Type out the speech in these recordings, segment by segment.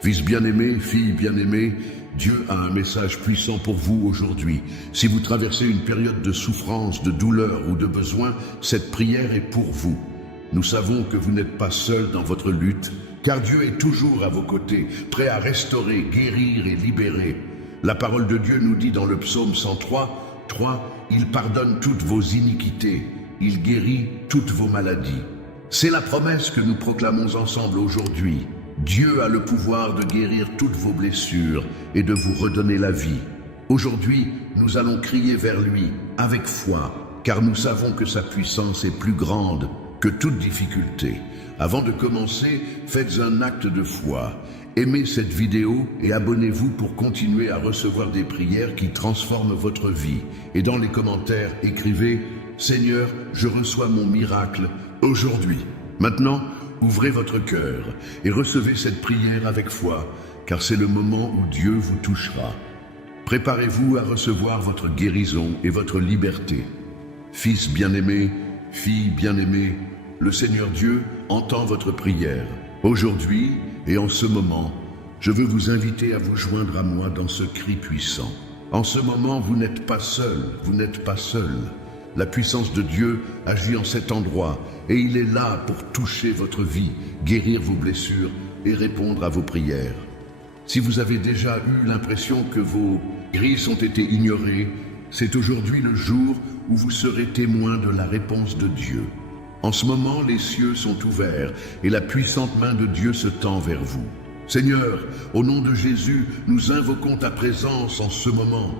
Fils bien-aimé, fille bien-aimée, Dieu a un message puissant pour vous aujourd'hui. Si vous traversez une période de souffrance, de douleur ou de besoin, cette prière est pour vous. Nous savons que vous n'êtes pas seul dans votre lutte, car Dieu est toujours à vos côtés, prêt à restaurer, guérir et libérer. La parole de Dieu nous dit dans le psaume 103, 3, « Il pardonne toutes vos iniquités, il guérit toutes vos maladies ». C'est la promesse que nous proclamons ensemble aujourd'hui. Dieu a le pouvoir de guérir toutes vos blessures et de vous redonner la vie. Aujourd'hui, nous allons crier vers lui avec foi, car nous savons que sa puissance est plus grande que toute difficulté. Avant de commencer, faites un acte de foi. Aimez cette vidéo et abonnez-vous pour continuer à recevoir des prières qui transforment votre vie. Et dans les commentaires, écrivez « Seigneur, je reçois mon miracle aujourd'hui ». Maintenant, ouvrez votre cœur et recevez cette prière avec foi, car c'est le moment où Dieu vous touchera. Préparez-vous à recevoir votre guérison et votre liberté. Fils bien-aimé, fille bien-aimée, le Seigneur Dieu entend votre prière. Aujourd'hui et en ce moment, je veux vous inviter à vous joindre à moi dans ce cri puissant. En ce moment, vous n'êtes pas seul, vous n'êtes pas seul. La puissance de Dieu agit en cet endroit et il est là pour toucher votre vie, guérir vos blessures et répondre à vos prières. Si vous avez déjà eu l'impression que vos cris ont été ignorés, c'est aujourd'hui le jour où vous serez témoin de la réponse de Dieu. En ce moment, les cieux sont ouverts et la puissante main de Dieu se tend vers vous. Seigneur, au nom de Jésus, nous invoquons ta présence en ce moment.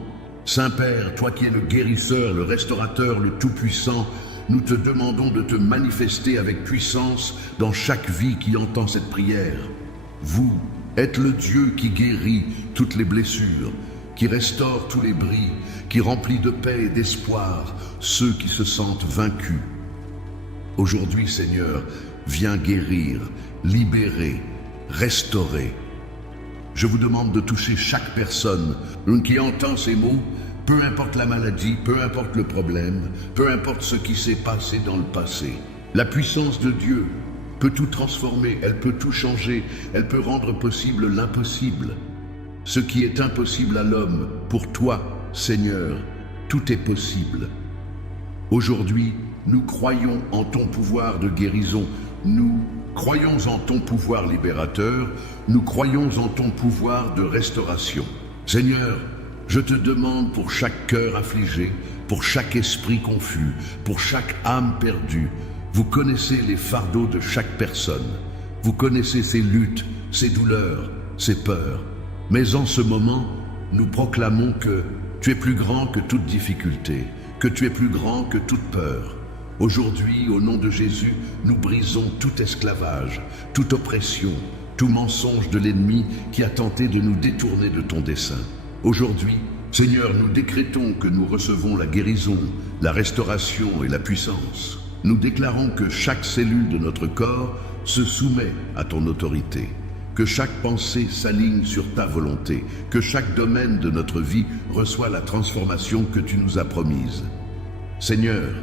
Saint-Père, toi qui es le guérisseur, le restaurateur, le Tout-Puissant, nous te demandons de te manifester avec puissance dans chaque vie qui entend cette prière. Vous êtes le Dieu qui guérit toutes les blessures, qui restaure tous les bris, qui remplit de paix et d'espoir ceux qui se sentent vaincus. Aujourd'hui, Seigneur, viens guérir, libérer, restaurer. Je vous demande de toucher chaque personne qui entend ces mots, peu importe la maladie, peu importe le problème, peu importe ce qui s'est passé dans le passé. La puissance de Dieu peut tout transformer, elle peut tout changer, elle peut rendre possible l'impossible. Ce qui est impossible à l'homme, pour toi, Seigneur, tout est possible. Aujourd'hui, nous croyons en ton pouvoir de guérison, nous croyons en ton pouvoir libérateur, nous croyons en ton pouvoir de restauration. Seigneur, je te demande pour chaque cœur affligé, pour chaque esprit confus, pour chaque âme perdue. Vous connaissez les fardeaux de chaque personne. Vous connaissez ses luttes, ses douleurs, ses peurs. Mais en ce moment, nous proclamons que tu es plus grand que toute difficulté, que tu es plus grand que toute peur. Aujourd'hui, au nom de Jésus, nous brisons tout esclavage, toute oppression, tout mensonge de l'ennemi qui a tenté de nous détourner de ton dessein. Aujourd'hui, Seigneur, nous décrétons que nous recevons la guérison, la restauration et la puissance. Nous déclarons que chaque cellule de notre corps se soumet à ton autorité, que chaque pensée s'aligne sur ta volonté, que chaque domaine de notre vie reçoit la transformation que tu nous as promise. Seigneur,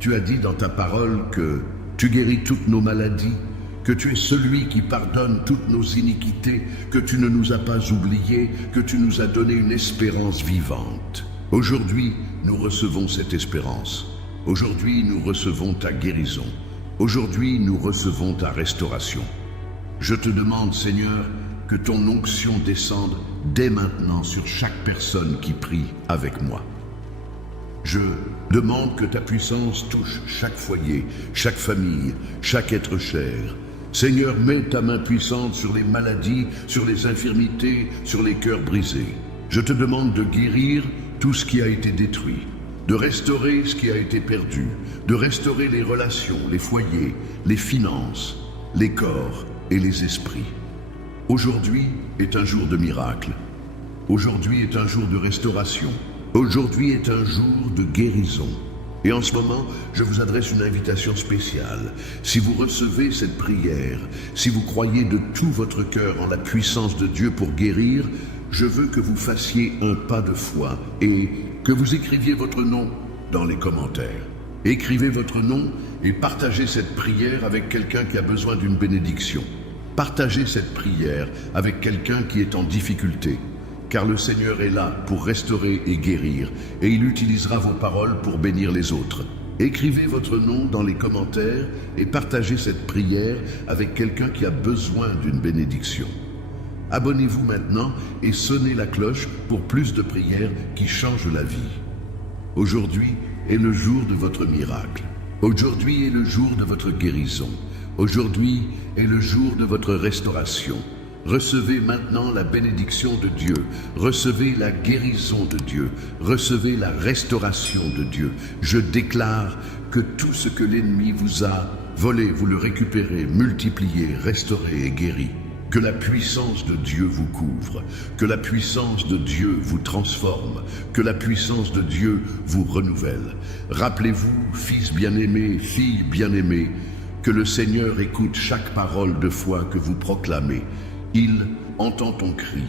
tu as dit dans ta parole que tu guéris toutes nos maladies, que tu es celui qui pardonne toutes nos iniquités, que tu ne nous as pas oubliés, que tu nous as donné une espérance vivante. Aujourd'hui, nous recevons cette espérance. Aujourd'hui, nous recevons ta guérison. Aujourd'hui, nous recevons ta restauration. Je te demande, Seigneur, que ton onction descende dès maintenant sur chaque personne qui prie avec moi. Je demande que ta puissance touche chaque foyer, chaque famille, chaque être cher. Seigneur, mets ta main puissante sur les maladies, sur les infirmités, sur les cœurs brisés. Je te demande de guérir tout ce qui a été détruit, de restaurer ce qui a été perdu, de restaurer les relations, les foyers, les finances, les corps et les esprits. Aujourd'hui est un jour de miracle. Aujourd'hui est un jour de restauration. Aujourd'hui est un jour de guérison. Et en ce moment, je vous adresse une invitation spéciale. Si vous recevez cette prière, si vous croyez de tout votre cœur en la puissance de Dieu pour guérir, je veux que vous fassiez un pas de foi et que vous écriviez votre nom dans les commentaires. Écrivez votre nom et partagez cette prière avec quelqu'un qui a besoin d'une bénédiction. partagez cette prière avec quelqu'un qui est en difficulté, car le Seigneur est là pour restaurer et guérir, et il utilisera vos paroles pour bénir les autres. Écrivez votre nom dans les commentaires et partagez cette prière avec quelqu'un qui a besoin d'une bénédiction. Abonnez-vous maintenant et sonnez la cloche pour plus de prières qui changent la vie. Aujourd'hui est le jour de votre miracle. Aujourd'hui est le jour de votre guérison. Aujourd'hui est le jour de votre restauration. Recevez maintenant la bénédiction de Dieu. Recevez la guérison de Dieu. Recevez la restauration de Dieu. Je déclare que tout ce que l'ennemi vous a volé, vous le récupérez, multipliez, restaurez et guéri. Que la puissance de Dieu vous couvre, que la puissance de Dieu vous transforme, que la puissance de Dieu vous renouvelle. Rappelez-vous, fils bien-aimé, fille bien-aimée, que le Seigneur écoute chaque parole de foi que vous proclamez. Il entend ton cri.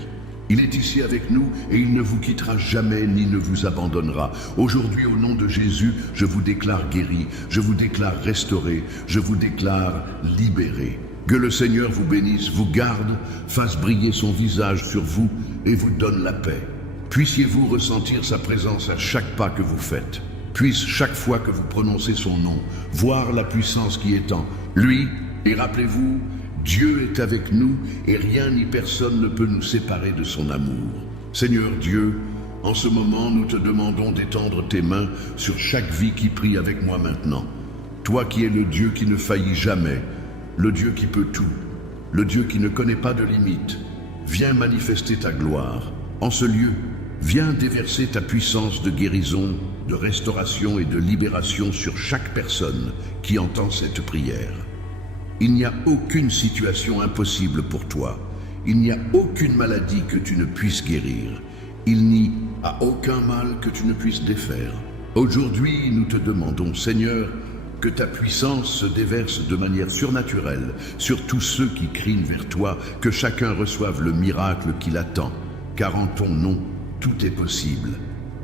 Il est ici avec nous et il ne vous quittera jamais ni ne vous abandonnera. Aujourd'hui, au nom de Jésus, je vous déclare guéri, je vous déclare restauré, je vous déclare libéré. Que le Seigneur vous bénisse, vous garde, fasse briller son visage sur vous et vous donne la paix. Puissiez-vous ressentir sa présence à chaque pas que vous faites. Puisse chaque fois que vous prononcez son nom, voir la puissance qui est en lui. Et rappelez-vous, Dieu est avec nous et rien ni personne ne peut nous séparer de son amour. Seigneur Dieu, en ce moment, nous te demandons d'étendre tes mains sur chaque vie qui prie avec moi maintenant. Toi qui es le Dieu qui ne faillit jamais, le Dieu qui peut tout, le Dieu qui ne connaît pas de limites, viens manifester ta gloire. En ce lieu, viens déverser ta puissance de guérison, de restauration et de libération sur chaque personne qui entend cette prière. Il n'y a aucune situation impossible pour toi. Il n'y a aucune maladie que tu ne puisses guérir. Il n'y a aucun mal que tu ne puisses défaire. Aujourd'hui, nous te demandons, Seigneur, que ta puissance se déverse de manière surnaturelle sur tous ceux qui crient vers toi, que chacun reçoive le miracle qu'il attend, car en ton nom, tout est possible.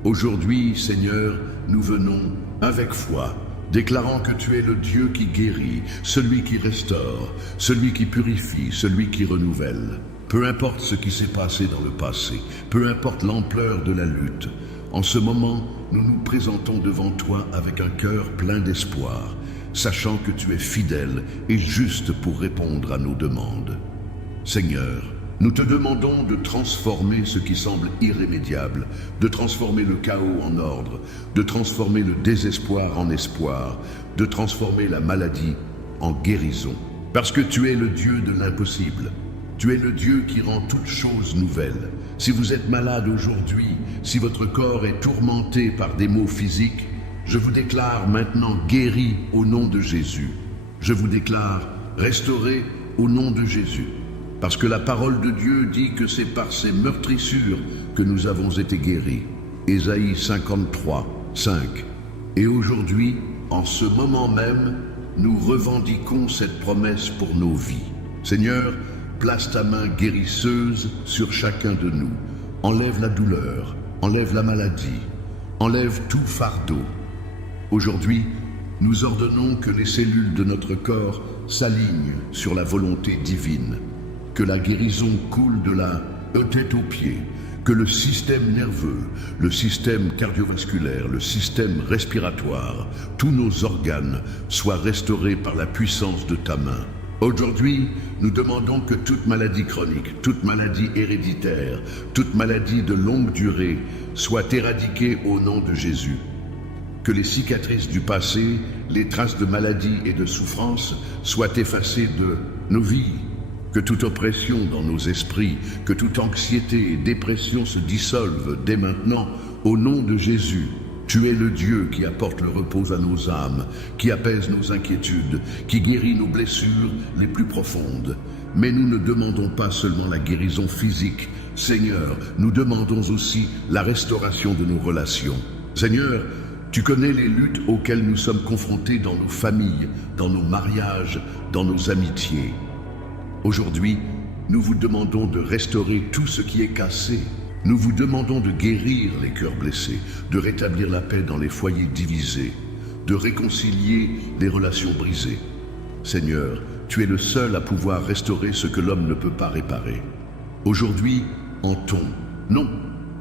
Aujourd'hui, Seigneur, nous venons avec foi, déclarant que tu es le Dieu qui guérit, celui qui restaure, celui qui purifie, celui qui renouvelle. Peu importe ce qui s'est passé dans le passé, peu importe l'ampleur de la lutte, en ce moment, nous nous présentons devant toi avec un cœur plein d'espoir, sachant que tu es fidèle et juste pour répondre à nos demandes. Seigneur, nous te demandons de transformer ce qui semble irrémédiable, de transformer le chaos en ordre, de transformer le désespoir en espoir, de transformer la maladie en guérison. Parce que tu es le Dieu de l'impossible. Tu es le Dieu qui rend toutes choses nouvelles. Si vous êtes malade aujourd'hui, si votre corps est tourmenté par des maux physiques, je vous déclare maintenant guéri au nom de Jésus. Je vous déclare restauré au nom de Jésus. Parce que la parole de Dieu dit que c'est par ses meurtrissures que nous avons été guéris. Ésaïe 53, 5. Et aujourd'hui, en ce moment même, nous revendiquons cette promesse pour nos vies. Seigneur, place ta main guérisseuse sur chacun de nous. Enlève la douleur, enlève la maladie, enlève tout fardeau. Aujourd'hui, nous ordonnons que les cellules de notre corps s'alignent sur la volonté divine, que la guérison coule de la tête aux pieds, que le système nerveux, le système cardiovasculaire, le système respiratoire, tous nos organes soient restaurés par la puissance de ta main. Aujourd'hui, nous demandons que toute maladie chronique, toute maladie héréditaire, toute maladie de longue durée soit éradiquée au nom de Jésus. Que les cicatrices du passé, les traces de maladie et de souffrance soient effacées de nos vies. Que toute oppression dans nos esprits, que toute anxiété et dépression se dissolvent dès maintenant au nom de Jésus. Tu es le Dieu qui apporte le repos à nos âmes, qui apaise nos inquiétudes, qui guérit nos blessures les plus profondes. Mais nous ne demandons pas seulement la guérison physique. Seigneur, nous demandons aussi la restauration de nos relations. Seigneur, tu connais les luttes auxquelles nous sommes confrontés dans nos familles, dans nos mariages, dans nos amitiés. Aujourd'hui, nous vous demandons de restaurer tout ce qui est cassé. Nous vous demandons de guérir les cœurs blessés, de rétablir la paix dans les foyers divisés, de réconcilier les relations brisées. Seigneur, tu es le seul à pouvoir restaurer ce que l'homme ne peut pas réparer. Aujourd'hui, en ton nom,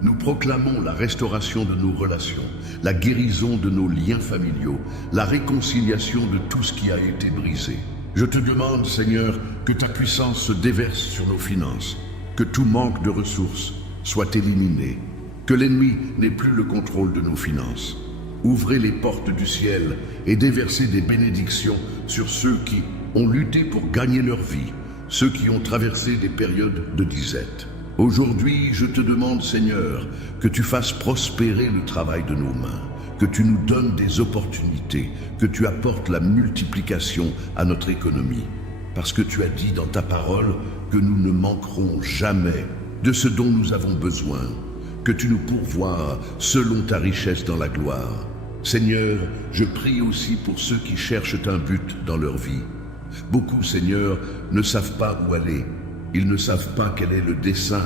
nous proclamons la restauration de nos relations, la guérison de nos liens familiaux, la réconciliation de tout ce qui a été brisé. Je te demande, Seigneur, que ta puissance se déverse sur nos finances, que tout manque de ressources soit éliminé, que l'ennemi n'ait plus le contrôle de nos finances. Ouvrez les portes du ciel et déversez des bénédictions sur ceux qui ont lutté pour gagner leur vie, ceux qui ont traversé des périodes de disette. Aujourd'hui, je te demande, Seigneur, que tu fasses prospérer le travail de nos mains, que tu nous donnes des opportunités, que tu apportes la multiplication à notre économie. Parce que tu as dit dans ta parole que nous ne manquerons jamais de ce dont nous avons besoin, que tu nous pourvoies selon ta richesse dans la gloire. Seigneur, je prie aussi pour ceux qui cherchent un but dans leur vie. Beaucoup, Seigneur, ne savent pas où aller. Ils ne savent pas quel est le dessein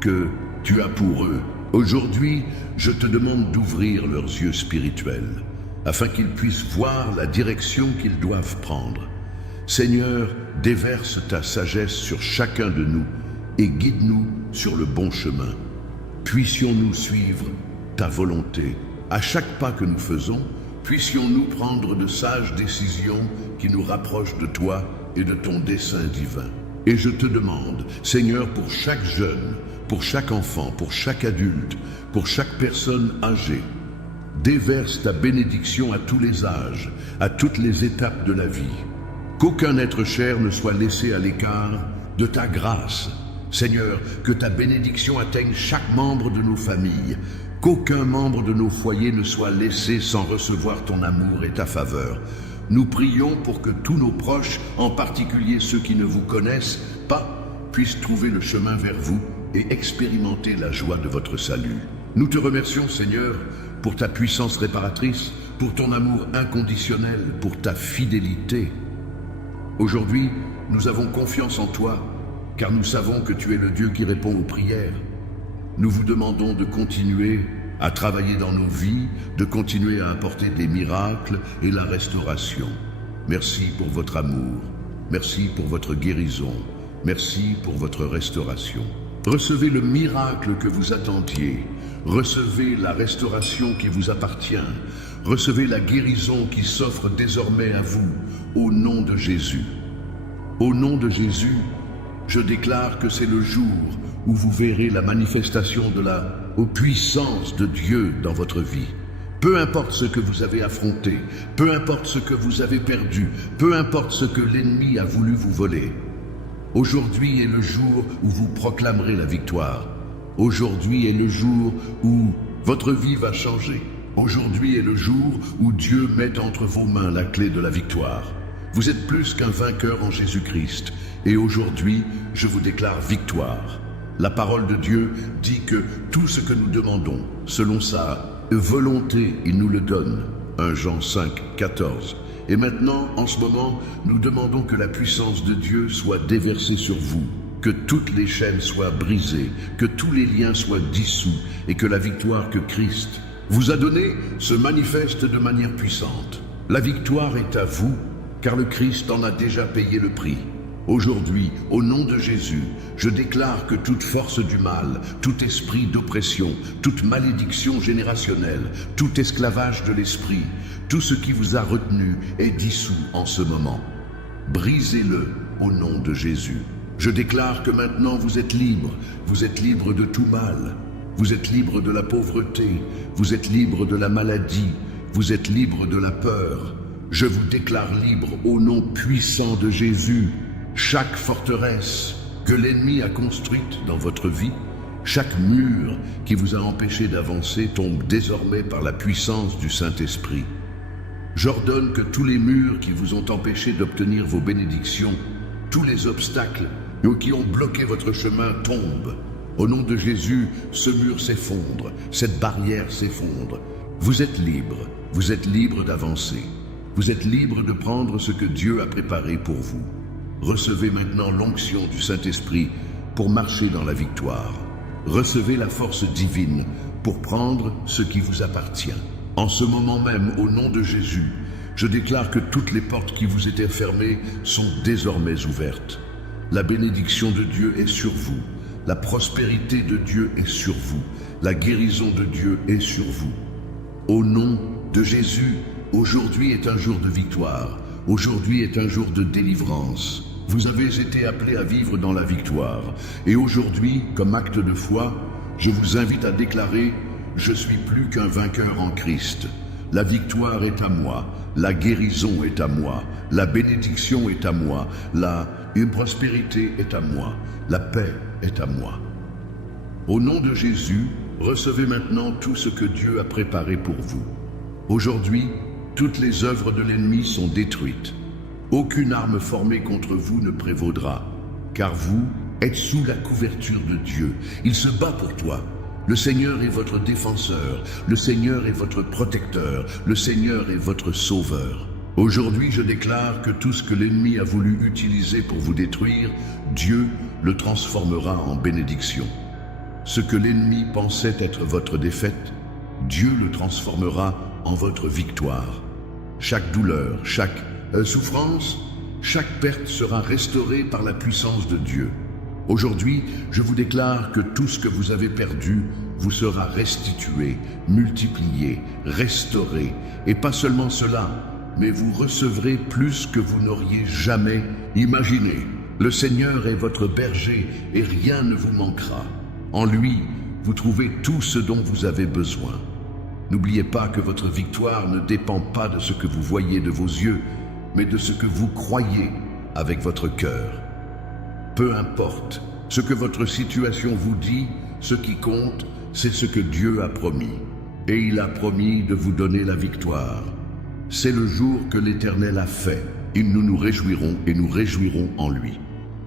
que tu as pour eux. Aujourd'hui, je te demande d'ouvrir leurs yeux spirituels, afin qu'ils puissent voir la direction qu'ils doivent prendre. Seigneur, déverse ta sagesse sur chacun de nous et guide-nous sur le bon chemin. Puissions-nous suivre ta volonté. À chaque pas que nous faisons, puissions-nous prendre de sages décisions qui nous rapprochent de toi et de ton dessein divin. Et je te demande, Seigneur, pour chaque jeune, pour chaque enfant, pour chaque adulte, pour chaque personne âgée, déverse ta bénédiction à tous les âges, à toutes les étapes de la vie. Qu'aucun être cher ne soit laissé à l'écart de ta grâce. Seigneur, que ta bénédiction atteigne chaque membre de nos familles, qu'aucun membre de nos foyers ne soit laissé sans recevoir ton amour et ta faveur. Nous prions pour que tous nos proches, en particulier ceux qui ne vous connaissent pas, puissent trouver le chemin vers vous et expérimenter la joie de votre salut. Nous te remercions, Seigneur, pour ta puissance réparatrice, pour ton amour inconditionnel, pour ta fidélité. Aujourd'hui, nous avons confiance en toi, car nous savons que tu es le Dieu qui répond aux prières. Nous vous demandons de continuer à travailler dans nos vies, de continuer à apporter des miracles et la restauration. Merci pour votre amour, merci pour votre guérison, merci pour votre restauration. Recevez le miracle que vous attendiez, recevez la restauration qui vous appartient, recevez la guérison qui s'offre désormais à vous, au nom de Jésus. Au nom de Jésus, je déclare que c'est le jour où vous verrez la manifestation de la puissance de Dieu dans votre vie. Peu importe ce que vous avez affronté, peu importe ce que vous avez perdu, peu importe ce que l'ennemi a voulu vous voler. Aujourd'hui est le jour où vous proclamerez la victoire. Aujourd'hui est le jour où votre vie va changer. Aujourd'hui est le jour où Dieu met entre vos mains la clé de la victoire. Vous êtes plus qu'un vainqueur en Jésus-Christ. Et aujourd'hui, je vous déclare victoire. La parole de Dieu dit que tout ce que nous demandons, selon sa volonté, il nous le donne. 1 Jean 5, 14. Et maintenant, en ce moment, nous demandons que la puissance de Dieu soit déversée sur vous, que toutes les chaînes soient brisées, que tous les liens soient dissous et que la victoire que Christ vous a donnée se manifeste de manière puissante. La victoire est à vous, car le Christ en a déjà payé le prix. Aujourd'hui, au nom de Jésus, je déclare que toute force du mal, tout esprit d'oppression, toute malédiction générationnelle, tout esclavage de l'esprit, tout ce qui vous a retenu est dissous en ce moment. Brisez-le au nom de Jésus. Je déclare que maintenant vous êtes libre de tout mal, vous êtes libre de la pauvreté, vous êtes libre de la maladie, vous êtes libre de la peur. Je vous déclare libre au nom puissant de Jésus. Chaque forteresse que l'ennemi a construite dans votre vie, chaque mur qui vous a empêché d'avancer tombe désormais par la puissance du Saint-Esprit. J'ordonne que tous les murs qui vous ont empêché d'obtenir vos bénédictions, tous les obstacles qui ont bloqué votre chemin tombent. Au nom de Jésus, ce mur s'effondre, cette barrière s'effondre. Vous êtes libre d'avancer. Vous êtes libre de prendre ce que Dieu a préparé pour vous. Recevez maintenant l'onction du Saint-Esprit pour marcher dans la victoire. Recevez la force divine pour prendre ce qui vous appartient. En ce moment même, au nom de Jésus, Je déclare que toutes les portes qui vous étaient fermées sont désormais ouvertes. La bénédiction de Dieu est sur vous. La prospérité de Dieu est sur vous. La guérison de Dieu est sur vous. Au nom de Jésus, aujourd'hui est un jour de victoire. Aujourd'hui est un jour de délivrance. Vous avez été appelés à vivre dans la victoire. Et aujourd'hui, comme acte de foi, je vous invite à déclarer « Je suis plus qu'un vainqueur en Christ ». La victoire est à moi, la guérison est à moi, la bénédiction est à moi, la prospérité est à moi, la paix est à moi. Au nom de Jésus, recevez maintenant tout ce que Dieu a préparé pour vous. Aujourd'hui, toutes les œuvres de l'ennemi sont détruites. Aucune arme formée contre vous ne prévaudra, car vous êtes sous la couverture de Dieu. Il se bat pour toi. Le Seigneur est votre défenseur, le Seigneur est votre protecteur, le Seigneur est votre sauveur. Aujourd'hui, je déclare que tout ce que l'ennemi a voulu utiliser pour vous détruire, Dieu le transformera en bénédiction. Ce que l'ennemi pensait être votre défaite, Dieu le transformera en votre victoire. Chaque douleur, chaque souffrance, chaque perte sera restaurée par la puissance de Dieu. Aujourd'hui, je vous déclare que tout ce que vous avez perdu vous sera restitué, multiplié, restauré. Et pas seulement cela, mais vous recevrez plus que vous n'auriez jamais imaginé. Le Seigneur est votre berger et rien ne vous manquera. En lui, vous trouvez tout ce dont vous avez besoin. N'oubliez pas que votre victoire ne dépend pas de ce que vous voyez de vos yeux, mais de ce que vous croyez avec votre cœur. Peu importe ce que votre situation vous dit, ce qui compte, c'est ce que Dieu a promis. Et il a promis de vous donner la victoire. C'est le jour que l'Éternel a fait, et nous nous réjouirons et nous réjouirons en lui.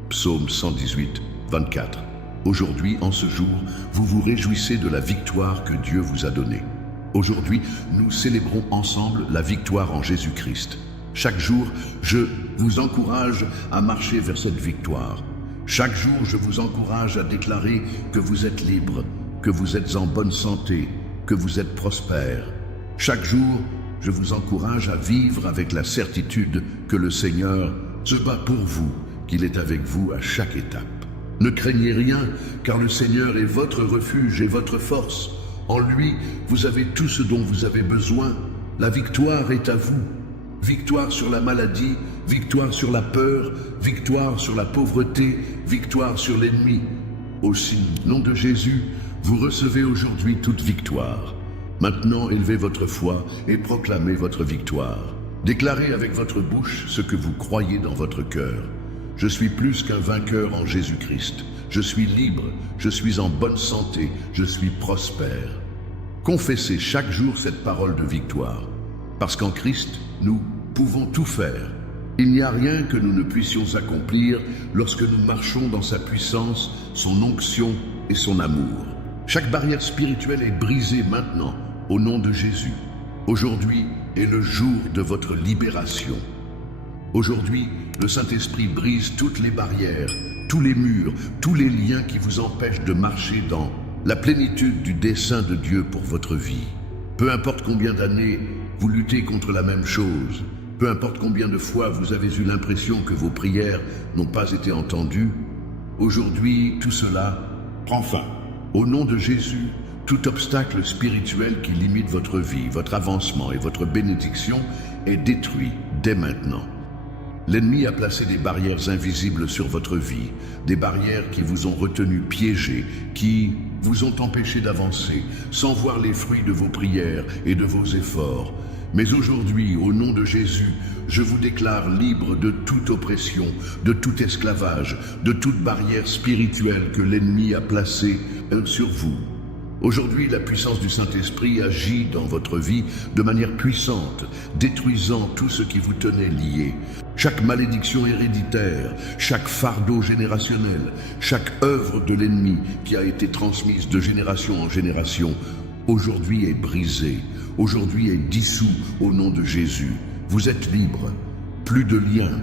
Psaume 118, 24. Aujourd'hui, en ce jour, vous vous réjouissez de la victoire que Dieu vous a donnée. Aujourd'hui, nous célébrons ensemble la victoire en Jésus-Christ. Chaque jour, je vous encourage à marcher vers cette victoire. Chaque jour, je vous encourage à déclarer que vous êtes libre, que vous êtes en bonne santé, que vous êtes prospère. Chaque jour, je vous encourage à vivre avec la certitude que le Seigneur se bat pour vous, qu'il est avec vous à chaque étape. Ne craignez rien, car le Seigneur est votre refuge et votre force. En lui, vous avez tout ce dont vous avez besoin. La victoire est à vous. Victoire sur la maladie, victoire sur la peur, victoire sur la pauvreté, victoire sur l'ennemi. Aussi, au nom de Jésus, vous recevez aujourd'hui toute victoire. Maintenant, élevez votre foi et proclamez votre victoire. Déclarez avec votre bouche ce que vous croyez dans votre cœur. Je suis plus qu'un vainqueur en Jésus-Christ. Je suis libre, je suis en bonne santé, je suis prospère. Confessez chaque jour cette parole de victoire. Parce qu'en Christ, nous pouvons tout faire. Il n'y a rien que nous ne puissions accomplir lorsque nous marchons dans sa puissance, son onction et son amour. Chaque barrière spirituelle est brisée maintenant, au nom de Jésus. Aujourd'hui est le jour de votre libération. Aujourd'hui, le Saint-Esprit brise toutes les barrières, tous les murs, tous les liens qui vous empêchent de marcher dans la plénitude du dessein de Dieu pour votre vie. Peu importe combien d'années vous luttez contre la même chose, peu importe combien de fois vous avez eu l'impression que vos prières n'ont pas été entendues, aujourd'hui, tout cela prend fin. Au nom de Jésus, tout obstacle spirituel qui limite votre vie, votre avancement et votre bénédiction est détruit dès maintenant. L'ennemi a placé des barrières invisibles sur votre vie, des barrières qui vous ont retenu piégés, qui vous ont empêché d'avancer, sans voir les fruits de vos prières et de vos efforts. Mais aujourd'hui, au nom de Jésus, je vous déclare libre de toute oppression, de tout esclavage, de toute barrière spirituelle que l'ennemi a placée sur vous. Aujourd'hui, la puissance du Saint-Esprit agit dans votre vie de manière puissante, détruisant tout ce qui vous tenait lié. Chaque malédiction héréditaire, chaque fardeau générationnel, chaque œuvre de l'ennemi qui a été transmise de génération en génération, aujourd'hui est brisée, aujourd'hui est dissous au nom de Jésus. Vous êtes libre, plus de liens,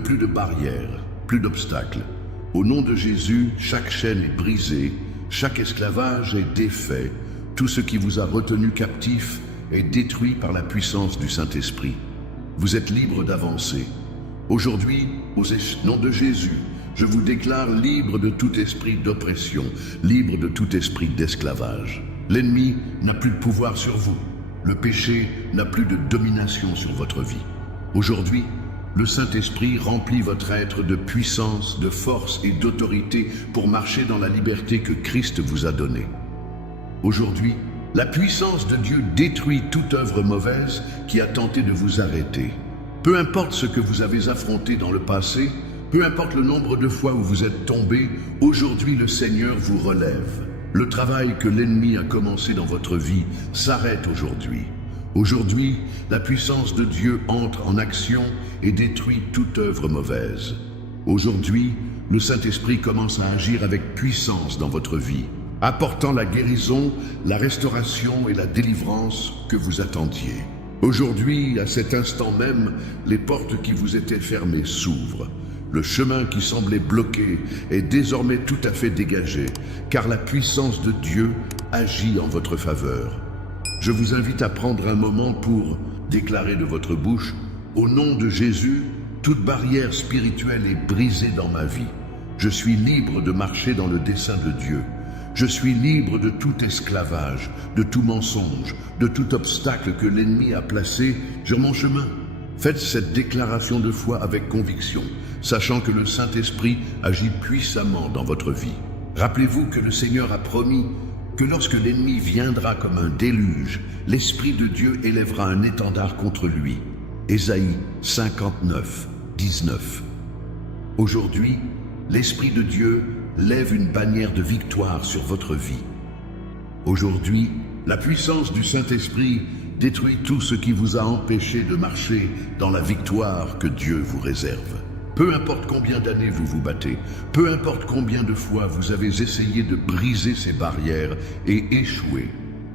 plus de barrières, plus d'obstacles. Au nom de Jésus, chaque chaîne est brisée, chaque esclavage est défait, tout ce qui vous a retenu captif est détruit par la puissance du Saint-Esprit. Vous êtes libre d'avancer. Aujourd'hui, au nom de Jésus, je vous déclare libre de tout esprit d'oppression, libre de tout esprit d'esclavage. L'ennemi n'a plus de pouvoir sur vous. Le péché n'a plus de domination sur votre vie. Aujourd'hui, le Saint-Esprit remplit votre être de puissance, de force et d'autorité pour marcher dans la liberté que Christ vous a donnée. Aujourd'hui, la puissance de Dieu détruit toute œuvre mauvaise qui a tenté de vous arrêter. Peu importe ce que vous avez affronté dans le passé, peu importe le nombre de fois où vous êtes tombé, aujourd'hui le Seigneur vous relève. Le travail que l'ennemi a commencé dans votre vie s'arrête aujourd'hui. Aujourd'hui, la puissance de Dieu entre en action et détruit toute œuvre mauvaise. Aujourd'hui, le Saint-Esprit commence à agir avec puissance dans votre vie, apportant la guérison, la restauration et la délivrance que vous attendiez. Aujourd'hui, à cet instant même, les portes qui vous étaient fermées s'ouvrent. Le chemin qui semblait bloqué est désormais tout à fait dégagé, car la puissance de Dieu agit en votre faveur. Je vous invite à prendre un moment pour déclarer de votre bouche, au nom de Jésus, toute barrière spirituelle est brisée dans ma vie. Je suis libre de marcher dans le dessein de Dieu. Je suis libre de tout esclavage, de tout mensonge, de tout obstacle que l'ennemi a placé sur mon chemin. Faites cette déclaration de foi avec conviction, sachant que le Saint-Esprit agit puissamment dans votre vie. Rappelez-vous que le Seigneur a promis que lorsque l'ennemi viendra comme un déluge, l'Esprit de Dieu élèvera un étendard contre lui. Ésaïe 59, 19. Aujourd'hui, l'Esprit de Dieu lève une bannière de victoire sur votre vie. Aujourd'hui, la puissance du Saint-Esprit détruit tout ce qui vous a empêché de marcher dans la victoire que Dieu vous réserve. Peu importe combien d'années vous vous battez, peu importe combien de fois vous avez essayé de briser ces barrières et échoué,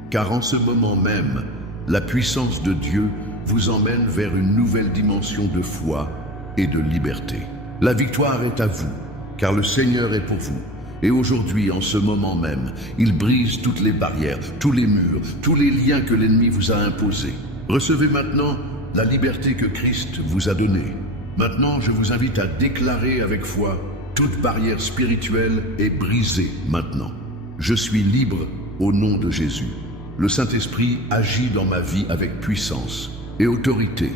car en ce moment même, la puissance de Dieu vous emmène vers une nouvelle dimension de foi et de liberté. La victoire est à vous, car le Seigneur est pour vous. Et aujourd'hui, en ce moment même, il brise toutes les barrières, tous les murs, tous les liens que l'ennemi vous a imposés. Recevez maintenant la liberté que Christ vous a donnée. Maintenant, je vous invite à déclarer avec foi, toute barrière spirituelle est brisée maintenant. Je suis libre au nom de Jésus. Le Saint-Esprit agit dans ma vie avec puissance et autorité.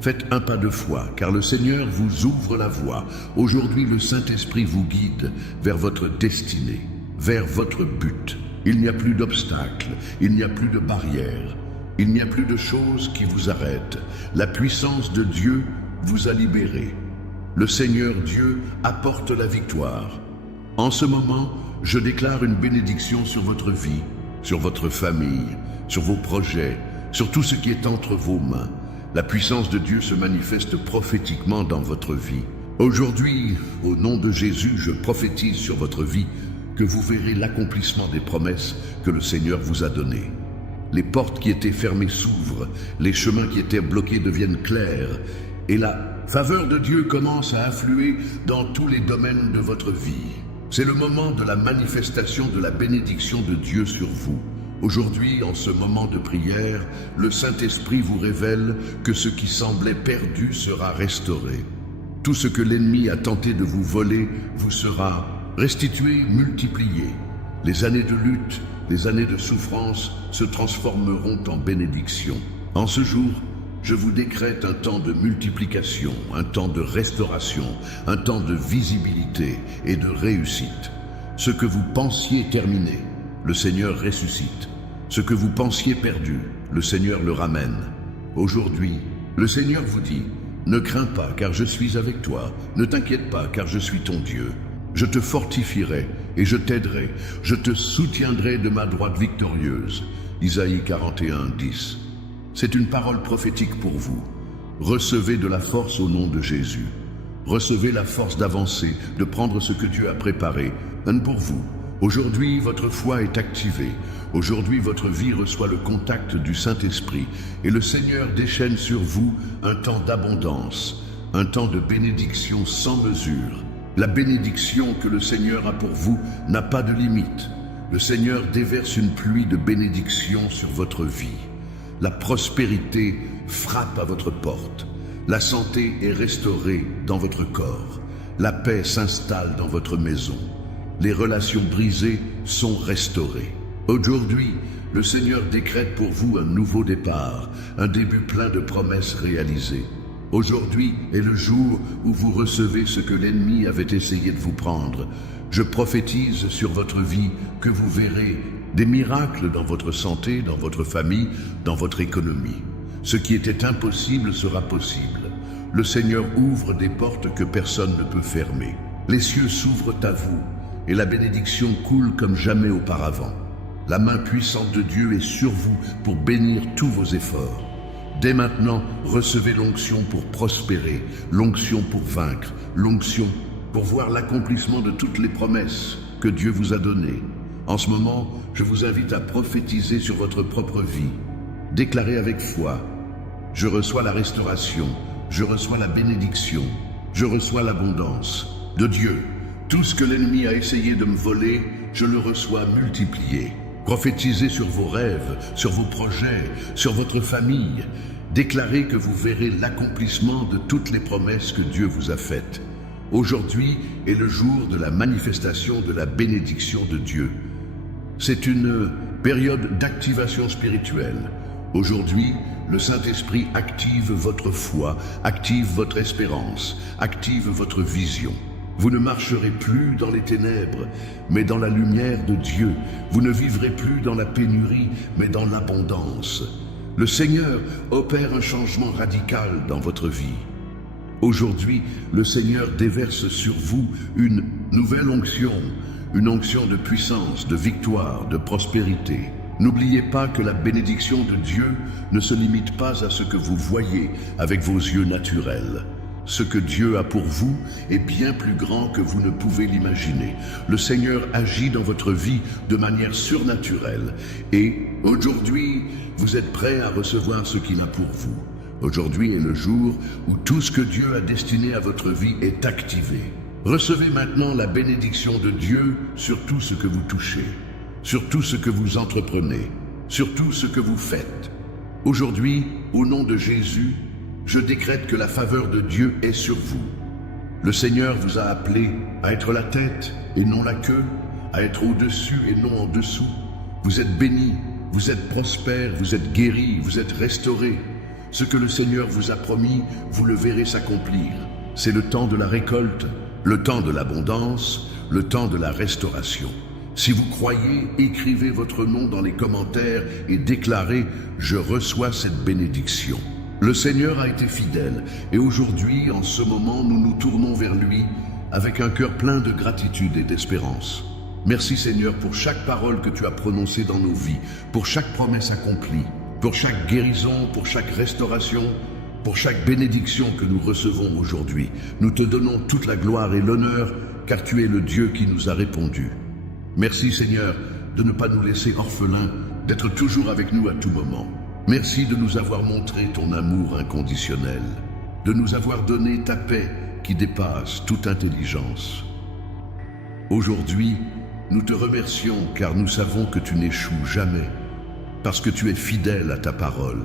Faites un pas de foi, car le Seigneur vous ouvre la voie. Aujourd'hui, le Saint-Esprit vous guide vers votre destinée, vers votre but. Il n'y a plus d'obstacles, il n'y a plus de barrières, il n'y a plus de choses qui vous arrêtent. La puissance de Dieu vous a libéré. Le Seigneur Dieu apporte la victoire. En ce moment, je déclare une bénédiction sur votre vie, sur votre famille, sur vos projets, sur tout ce qui est entre vos mains. La puissance de Dieu se manifeste prophétiquement dans votre vie. Aujourd'hui, au nom de Jésus, je prophétise sur votre vie que vous verrez l'accomplissement des promesses que le Seigneur vous a données. Les portes qui étaient fermées s'ouvrent, les chemins qui étaient bloqués deviennent clairs, et la faveur de Dieu commence à affluer dans tous les domaines de votre vie. C'est le moment de la manifestation de la bénédiction de Dieu sur vous. Aujourd'hui, en ce moment de prière, le Saint-Esprit vous révèle que ce qui semblait perdu sera restauré. Tout ce que l'ennemi a tenté de vous voler vous sera restitué, multiplié. Les années de lutte, les années de souffrance se transformeront en bénédiction. En ce jour, je vous décrète un temps de multiplication, un temps de restauration, un temps de visibilité et de réussite. Ce que vous pensiez terminé, le Seigneur ressuscite. Ce que vous pensiez perdu, le Seigneur le ramène. Aujourd'hui, le Seigneur vous dit, ne crains pas car je suis avec toi, ne t'inquiète pas car je suis ton Dieu. Je te fortifierai et je t'aiderai, je te soutiendrai de ma droite victorieuse. Isaïe 41, 10. C'est une parole prophétique pour vous. Recevez de la force au nom de Jésus. Recevez la force d'avancer, de prendre ce que Dieu a préparé, pour vous. Aujourd'hui, votre foi est activée. Aujourd'hui, votre vie reçoit le contact du Saint-Esprit et le Seigneur déchaîne sur vous un temps d'abondance, un temps de bénédiction sans mesure. La bénédiction que le Seigneur a pour vous n'a pas de limite. Le Seigneur déverse une pluie de bénédiction sur votre vie. La prospérité frappe à votre porte. La santé est restaurée dans votre corps. La paix s'installe dans votre maison. Les relations brisées sont restaurées. Aujourd'hui, le Seigneur décrète pour vous un nouveau départ, un début plein de promesses réalisées. Aujourd'hui est le jour où vous recevez ce que l'ennemi avait essayé de vous prendre. Je prophétise sur votre vie que vous verrez des miracles dans votre santé, dans votre famille, dans votre économie. Ce qui était impossible sera possible. Le Seigneur ouvre des portes que personne ne peut fermer. Les cieux s'ouvrent à vous et la bénédiction coule comme jamais auparavant. La main puissante de Dieu est sur vous pour bénir tous vos efforts. Dès maintenant, recevez l'onction pour prospérer, l'onction pour vaincre, l'onction pour voir l'accomplissement de toutes les promesses que Dieu vous a données. En ce moment, je vous invite à prophétiser sur votre propre vie. Déclarez avec foi: je reçois la restauration, je reçois la bénédiction, je reçois l'abondance de Dieu. Tout ce que l'ennemi a essayé de me voler, je le reçois multiplié. Prophétisez sur vos rêves, sur vos projets, sur votre famille. Déclarez que vous verrez l'accomplissement de toutes les promesses que Dieu vous a faites. Aujourd'hui est le jour de la manifestation de la bénédiction de Dieu. C'est une période d'activation spirituelle. Aujourd'hui, le Saint-Esprit active votre foi, active votre espérance, active votre vision. Vous ne marcherez plus dans les ténèbres, mais dans la lumière de Dieu. Vous ne vivrez plus dans la pénurie, mais dans l'abondance. Le Seigneur opère un changement radical dans votre vie. Aujourd'hui, le Seigneur déverse sur vous une nouvelle onction, une onction de puissance, de victoire, de prospérité. N'oubliez pas que la bénédiction de Dieu ne se limite pas à ce que vous voyez avec vos yeux naturels. Ce que Dieu a pour vous est bien plus grand que vous ne pouvez l'imaginer. Le Seigneur agit dans votre vie de manière surnaturelle. Et aujourd'hui, vous êtes prêts à recevoir ce qu'il a pour vous. Aujourd'hui est le jour où tout ce que Dieu a destiné à votre vie est activé. Recevez maintenant la bénédiction de Dieu sur tout ce que vous touchez, sur tout ce que vous entreprenez, sur tout ce que vous faites. Aujourd'hui, au nom de Jésus, je décrète que la faveur de Dieu est sur vous. Le Seigneur vous a appelé à être la tête et non la queue, à être au-dessus et non en dessous. Vous êtes bénis, vous êtes prospères, vous êtes guéris, vous êtes restaurés. Ce que le Seigneur vous a promis, vous le verrez s'accomplir. C'est le temps de la récolte, le temps de l'abondance, le temps de la restauration. Si vous croyez, écrivez votre nom dans les commentaires et déclarez « Je reçois cette bénédiction ». Le Seigneur a été fidèle et aujourd'hui, en ce moment, nous nous tournons vers lui avec un cœur plein de gratitude et d'espérance. Merci Seigneur pour chaque parole que tu as prononcée dans nos vies, pour chaque promesse accomplie, pour chaque guérison, pour chaque restauration, pour chaque bénédiction que nous recevons aujourd'hui. Nous te donnons toute la gloire et l'honneur car tu es le Dieu qui nous a répondu. Merci Seigneur de ne pas nous laisser orphelins, d'être toujours avec nous à tout moment. Merci de nous avoir montré ton amour inconditionnel, de nous avoir donné ta paix qui dépasse toute intelligence. Aujourd'hui, nous te remercions car nous savons que tu n'échoues jamais, parce que tu es fidèle à ta parole.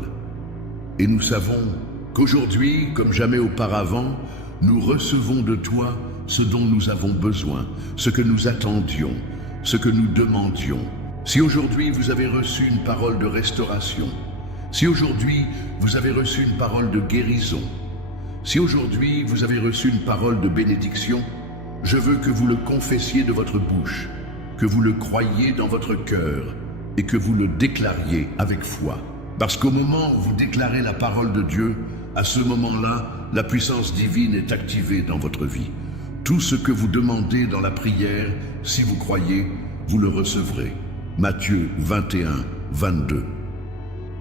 Et nous savons qu'aujourd'hui, comme jamais auparavant, nous recevons de toi ce dont nous avons besoin, ce que nous attendions, ce que nous demandions. Si aujourd'hui vous avez reçu une parole de restauration, si aujourd'hui vous avez reçu une parole de guérison, si aujourd'hui vous avez reçu une parole de bénédiction, je veux que vous le confessiez de votre bouche, que vous le croyiez dans votre cœur et que vous le déclariez avec foi. Parce qu'au moment où vous déclarez la parole de Dieu, à ce moment-là, la puissance divine est activée dans votre vie. Tout ce que vous demandez dans la prière, si vous croyez, vous le recevrez. Matthieu 21, 22.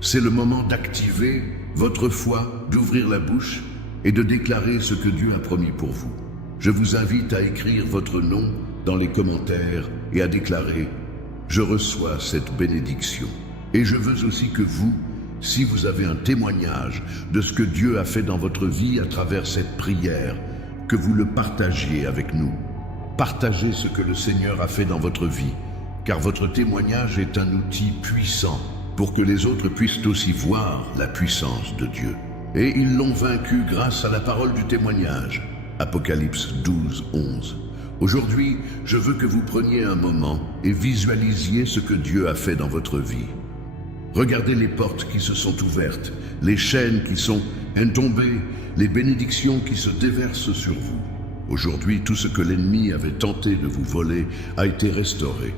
C'est le moment d'activer votre foi, d'ouvrir la bouche et de déclarer ce que Dieu a promis pour vous. Je vous invite à écrire votre nom dans les commentaires et à déclarer « Je reçois cette bénédiction ». Et je veux aussi que vous, si vous avez un témoignage de ce que Dieu a fait dans votre vie à travers cette prière, que vous le partagiez avec nous. Partagez ce que le Seigneur a fait dans votre vie, car votre témoignage est un outil puissant pour que les autres puissent aussi voir la puissance de Dieu. et ils l'ont vaincu grâce à la parole du témoignage. Apocalypse 12, 11. Aujourd'hui, je veux que vous preniez un moment et visualisiez ce que Dieu a fait dans votre vie. Regardez les portes qui se sont ouvertes, les chaînes qui sont tombées, les bénédictions qui se déversent sur vous. Aujourd'hui, tout ce que l'ennemi avait tenté de vous voler a été restauré.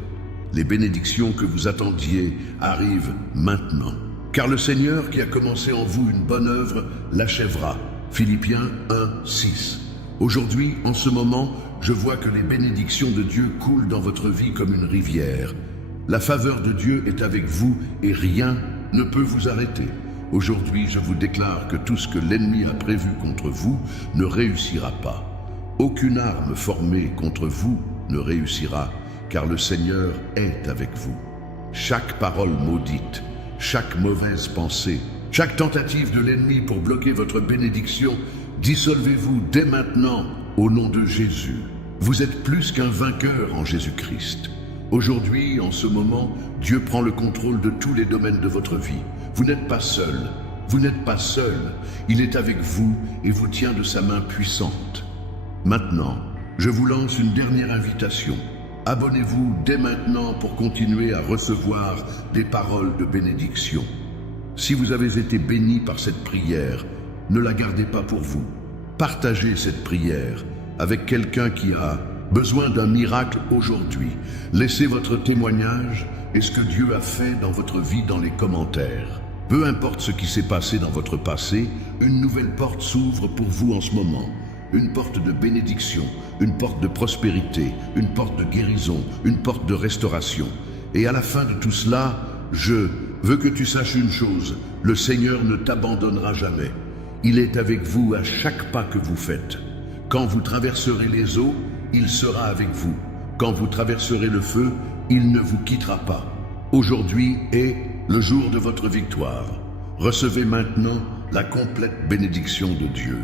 Les bénédictions que vous attendiez arrivent maintenant. Car le Seigneur qui a commencé en vous une bonne œuvre l'achèvera. Philippiens 1, 6. Aujourd'hui, en ce moment, je vois que les bénédictions de Dieu coulent dans votre vie comme une rivière. La faveur de Dieu est avec vous et rien ne peut vous arrêter. Aujourd'hui, je vous déclare que tout ce que l'ennemi a prévu contre vous ne réussira pas. Aucune arme formée contre vous ne réussira, car le Seigneur est avec vous. Chaque parole maudite, chaque mauvaise pensée, chaque tentative de l'ennemi pour bloquer votre bénédiction, dissolvez-vous dès maintenant au nom de Jésus. Vous êtes plus qu'un vainqueur en Jésus-Christ. Aujourd'hui, en ce moment, Dieu prend le contrôle de tous les domaines de votre vie. Vous n'êtes pas seul. Vous n'êtes pas seul. Il est avec vous et vous tient de sa main puissante. Maintenant, je vous lance une dernière invitation. Abonnez-vous dès maintenant pour continuer à recevoir des paroles de bénédiction. Si vous avez été béni par cette prière, ne la gardez pas pour vous. Partagez cette prière avec quelqu'un qui a besoin d'un miracle aujourd'hui. Laissez votre témoignage et ce que Dieu a fait dans votre vie dans les commentaires. Peu importe ce qui s'est passé dans votre passé, une nouvelle porte s'ouvre pour vous en ce moment. Une porte de bénédiction, une porte de prospérité, une porte de guérison, une porte de restauration. Et à la fin de tout cela, je veux que tu saches une chose, le Seigneur ne t'abandonnera jamais. Il est avec vous à chaque pas que vous faites. Quand vous traverserez les eaux, il sera avec vous. Quand vous traverserez le feu, il ne vous quittera pas. Aujourd'hui est le jour de votre victoire. Recevez maintenant la complète bénédiction de Dieu.